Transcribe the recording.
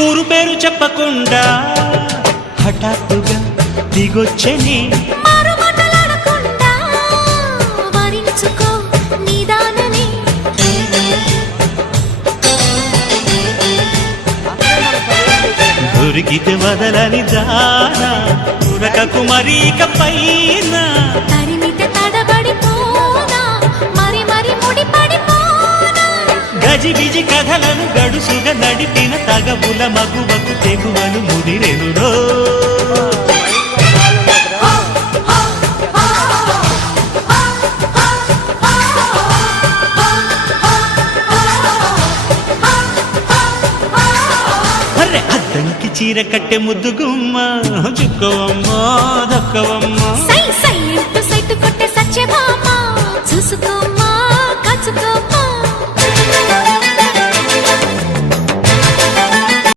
ఊరు పేరు చెప్పకుండా హఠాత్తుగా దిగొచ్చని దొరికితే వదలని దానా ఉరకకు మరీక పైన గజిబిజి కథలను గడుసుగా నడిపిన తగబుల మగువకు తెగువను ముదిరెనురో అద్దంకి చీర కట్టె ముద్దుగుమ్మ చుక్కవమ్మా దక్కవమ్మా సై సై కొట్టే సత్యభామ చూసుకోమ్మా